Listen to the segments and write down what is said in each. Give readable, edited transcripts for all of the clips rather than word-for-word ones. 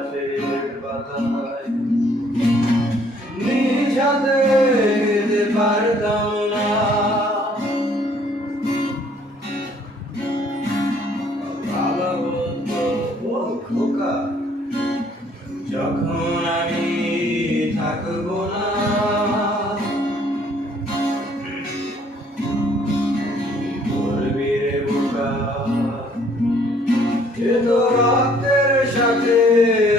গাছের পাতায় নিজ হাতে যেতে পারতাম না। বাবা বলতো, ও খোকা, যখন আমি থাকবো না করবি রে বোকা। এ তো রক্তের সাথে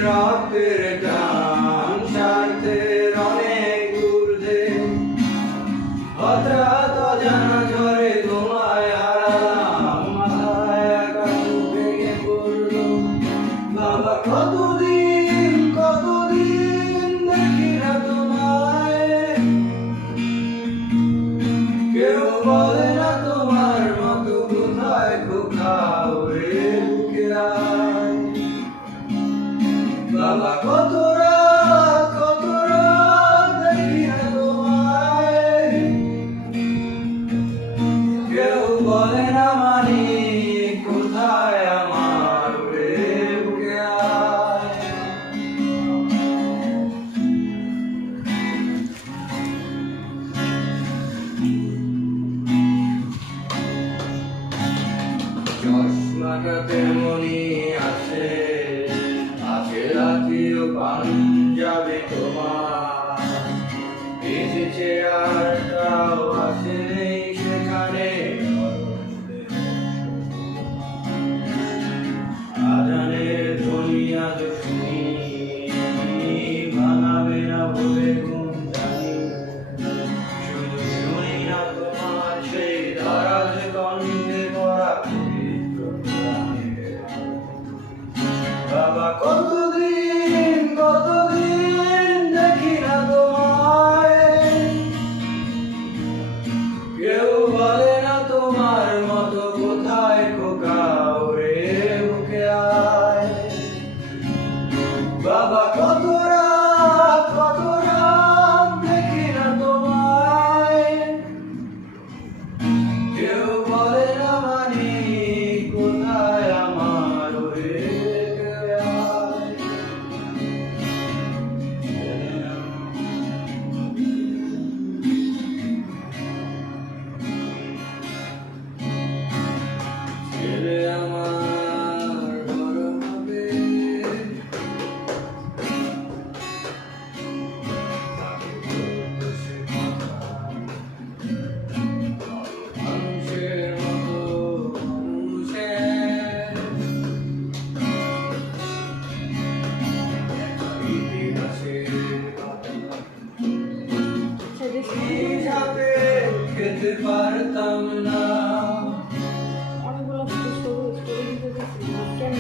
রক্তের টান, স্বার্থের অনেক ঊর্ধ্বে। হঠাৎ অজানা ঝড়ে তোমায় হারালাম, মাথায় আকাশ ভেঙে পড়লো। বাবা কতদিন কতদিন দেখি না তোমায়, কেউ বলে না তোমার মতো কোথায় কোথাও রে বুকে আয়। বাবা কত রাত দেখি না তোমায়, কেউ বলে না মানি কোথায় আমার রে বুকে আয়। চশমাটা তেমনি আছে, আছে রাখিও পাঞ্জাবে তোমার। এসে চেয়ারটাও আছে নেই সেখানে, আজানের ধ্বনি আজ শুনি, ভাঙাবে না বলে ঘুম জানি। শুধু শুনি না তোমার সেই ধারাজ কণ্ঠে পড়া পবিত্র গানের। বাবা কতদিন কতদিন দেখি না তোমায়, কেউ বলে না তোমার মতো কোথায় খোকাও রে বুকে আয়। বাবা কত রাত দেখি না তোমায়, কেউ বলে না মানি কোথায় আমার রে আয়। ছেলে আমার বড় হবে, মানুষের মতো মানুষের ইতিহাসের কথা নিজ হাতে খেতে পারতাম না। অনেকগুলো স্টোরি দিতে কেন